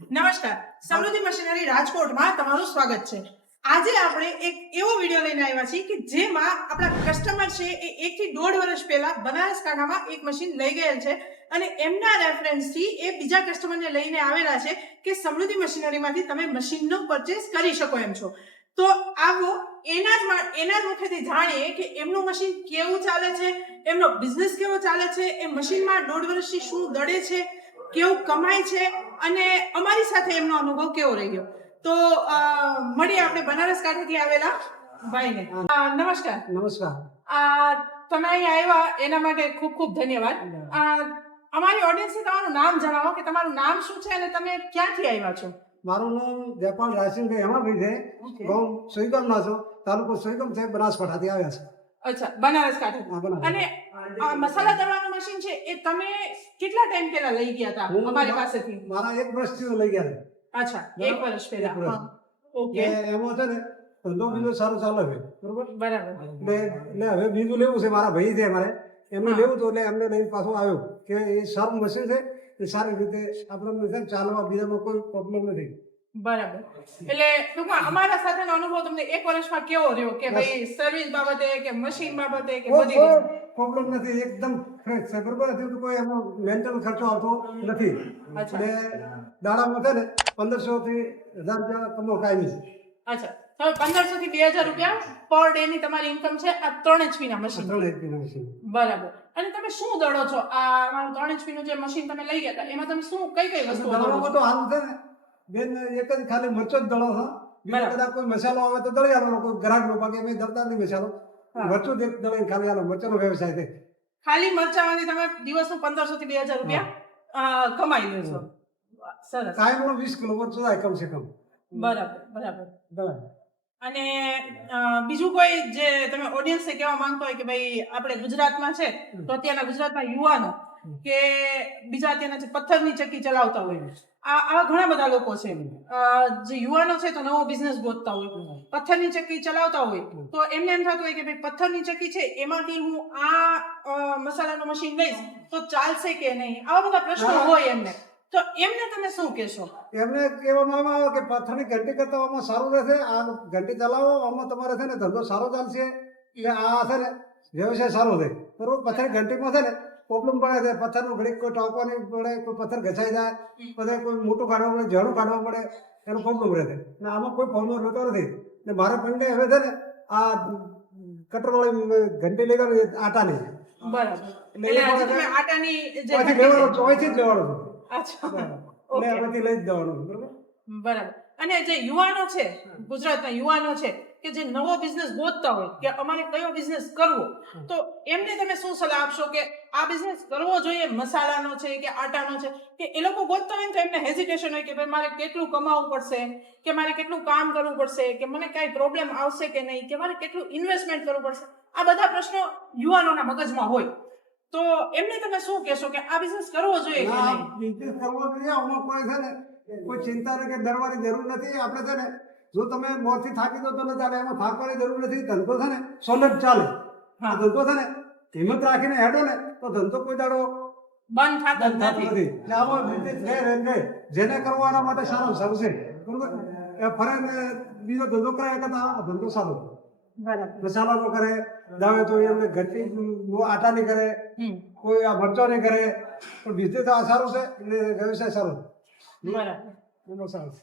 નમસ્કાર, સમૃદ્ધિ મશીનરી રાજકોટમાં તમારું સ્વાગત છે. આજે આપણે એક એવો વિડીયો લઈને આવ્યા છીએ કે જેમાં આપણા કસ્ટમર છે એ 1 થી 1.5 વર્ષ પહેલા બનાસકાંઠામાં એક મશીન લઈ ગયેલ છે અને એમના રેફરન્સથી એ બીજા કસ્ટમરને લઈને આવેલા છે કે સમૃદ્ધિ મશીનરીમાંથી તમે મશીનનો પરચેસ કરી શકો એમ છો. તો આવો એના જ મુખેથી જાણીએ કે એમનું મશીન કેવું ચાલે છે, એમનો બિઝનેસ કેવો ચાલે છે, એ મશીનમાં 1.5 વર્ષથી શું દડે છે, કેવું કમાય છે અને અમારી સાથે એમનો અનુભવ કેવો રહ્યો. તો મળીએ આપણે બનારસ કાંઠેથી આવેલા ભાઈને. નમસ્કાર. નમસ્કાર. તમે અહીં આવ્યા એના માટે ખૂબ ખૂબ ધન્યવાદ. અમારી ઓડિયન્સને તમારું નામ જણાવો કે તમારું નામ શું છે અને તમે ક્યાંથી આવ્યા છો. મારું નામ જયપાલ રાયસિંહભાઈ હેમાભાઈ છે. ગામ સોઈગામના છો, તાલુકો સોઈગામ છે, બનાસકાંઠાથી આવ્યા છે. અચ્છા, બનારસ કાંઠે. અને મસાલા દળવાનું મશીન છે એ તમે કેટલા ટાઈમ પહેલા લઈ ગયા હતા અમારી પાસેથી? મારા 1 વર્ષથી લઈ ગયા. અચ્છા, 1 વર્ષ પહેલા. ઓકે. એમાં છે ને ધંધો બીજો સારો ચાલે છે, બરાબર. એટલે હવે બીજું લેવું છે. મારા ભાઈ છે મારે, એમને લેવું હતું એટલે એમને લઈને પાછું આવ્યો કે એ સારું મશીન છે, એ સારી રીતે આપણે ચાલવા બીજામાં કોઈ પ્રોબ્લેમ નથી. બરાબર. એટલે ટૂંકમાં અમારા સાથેનો અનુભવ તમને 1 વર્ષમાં કેવો રહ્યો કે ભાઈ સર્વિસ બાબતે કે મશીન બાબતે કે બધી રીતે? પ્રોબ્લેમ નથી, એકદમ ફ્રેશ છે. બરોબર હતી, કોઈ એમાં મેન્ટલ ખર્ચો આવતો નથી. એટલે દાડામાં છે ને 1500 થી 1000 રૂપિયા કમો કાયમી છે. અચ્છા, હવે 1500 થી 2000 રૂપિયા પર ડે ની તમારી ઇન્કમ છે આ 3 HP ના મશીન. 3 HP ના મશીન. બરાબર. અને તમે શું દળો છો? આ અમારું 3 HP નું જે મશીન તમે લઈ ગયા હતા એમાં તમે શું કઈ વસ્તુ દળવામાં તો હાલ છે ને બેન એક જ ખાલી મરચો જ દળો છે. બીજા બધા કોઈ મસાલો આવે તો દળી આલો, કોઈ ગ્રાહક નો બાકી અમે દળતા નહીં મસાલો. મરચું જ એક દળે ખાલી આલો, મરચાનો વ્યવસાય છે. ખાલી મરચામાંથી તમે દિવસનું 1500 થી 2000 રૂપિયા કમાઈ લો છો. સરસ. કાયમનો 20 કિલો મરચું થાય કમ સે કમ. બરાબર. અને બીજું કોઈ જે તમે ઓડિયન્સને કહેવા માંગતો હોય કે ભાઈ આપણે ગુજરાતમાં છે તો અત્યારના ગુજરાતના યુવાનો કે બીજા અત્યારના જે પથ્થરની ચક્કી ચલાવતા હોય, આવા ઘણા બધા લોકો છે. જે યુવાનો છે તો નવો બિઝનેસ ગોતતા હોય, પથ્થરની ચક્કી ચલાવતા હોય તો એમને એમ થતું હોય કે ભાઈ પથ્થરની ચક્કી છે એમાંથી હું આ મસાલાનું મશીન લઈશ તો ચાલશે કે નહીં, આવા બધા પ્રશ્નો હોય એમને. તો એમને તમે શું કહેશો? એમને કહેવામાં આવે કે પથ્થરની ઘંટી કરતા આમાં સારું રહેશે, આ ઘંટી ચલાવો આમાં તમારે છે ને ધંધો સારો ચાલશે, એટલે આ છે ને વ્યવસાય સારો છે. બરોબર. પથ્થરની ઘંટીમાં છે ને પ્રોબ્લેમ પડે છે, પથ્થરનું ઘડીક કોઈ ટાંકવાની પડે, કોઈ પથ્થર ઘસાઈ જાય, બધા કોઈ મોટું કાઢવા પડે, ઝાડું કાઢવા પડે, એનો પ્રોબ્લેમ રહે છે. ને આમાં કોઈ પ્રોબ્લેમ રહેતો નથી. ને મારા ફ્રેન્ડે હવે છે ને આ કટરવાળી ઘંટી લઈ ગયો આટાની. બરાબર. એટલે તમે આટાની જે લેવાનો ચોઈથી જ લેવાનો છે. અચ્છા, એટલે આમાંથી લઈ જ જવાનું. બરાબર. અને જે યુવાનો છે, ગુજરાતના યુવાનો છે કે જે નવો બિઝનેસ ગોતતા હોય કે અમારે કયો બિઝનેસ કરવો, તો એમને તમે શું સલાહ આપશો કે આ બિઝનેસ કરવો જોઈએ, મસાલાનો છે કે આટાનો છે, કે એ લોકો ગોતતા હોય તો એમને હેઝિટેશન હોય કે ભાઈ મારે કેટલું કમાવવું પડશે, કે મારે કેટલું કામ કરવું પડશે, કે મને કાંઈ પ્રોબ્લેમ આવશે કે નહીં, કે મારે કેટલું ઇન્વેસ્ટમેન્ટ કરવું પડશે, આ બધા પ્રશ્નો યુવાનોના મગજમાં હોય. તો એમને તમે શું કહેશો કે આ બિઝનેસ કરવો જોઈએ કે નહીં? બિઝનેસ કરવો જોઈએ. આમાં કોઈ છે ને કોઈ ચિંતા કે ડરવાની જરૂર નથી. આપણે છે ને જો તમે મોરથી થાકી દો તો ન ચાલે, એમાં થાકવાની જરૂર નથી. ધંધો છે ને સોલટ ચાલે. હા, ધંધો છે ને હિંમત રાખીને હેડો ને તો ધંધો કોઈ દાડો બંધ થતો નથી. એટલે આમાં બિઝનેસ રહે જેને કરવાના માટે સારું સારું છે. બરોબર. એ ફરે બીજો ધંધો કરે કરતા આ ધંધો સારો. મસાલાનો કરે, દાવે તો એમને ઘટી આટાની કરે, કોઈ આ મરચોની કરે, પણ બિઝનેસ આ સારું છે એટલે વ્યવસાય સારો. બરાબર.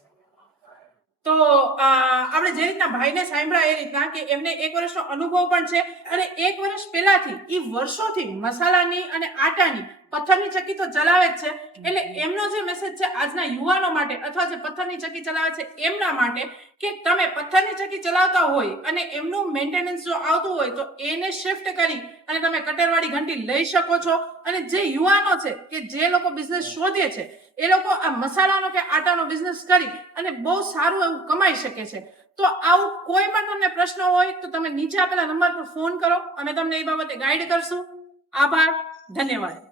તો આપણે જે રીતના ભાઈને સાંભળ્યા એ રીતના કે એમને 1 વર્ષનો અનુભવ પણ છે અને 1 વર્ષ પહેલાથી એ વર્ષોથી મસાલાની અને આટાની પથ્થરની ચક્કી તો ચલાવે જ છે. એટલે એમનો જે મેસેજ છે આજના યુવાનો માટે અથવા જે પથ્થરની ચક્કી ચલાવે છે એમના માટે કે તમે પથ્થરની ચક્કી ચલાવતા હોય અને એમનું મેન્ટેનન્સ જો આવતું હોય તો એને શિફ્ટ કરી અને તમે કટરવાળી ઘંટી લઈ શકો છો. અને જે યુવાનો છે કે જે લોકો બિઝનેસ શોધે છે એ લોકો આ મસાલાનો કે આટાનો બિઝનેસ કરી અને બહુ સારું એવું કમાઈ શકે છે. તો આવું કોઈ પણ તમને પ્રશ્ન હોય તો તમે નીચે આપેલા નંબર પર ફોન કરો, અમે તમને એ બાબતે ગાઈડ કરશું. આભાર, ધન્યવાદ.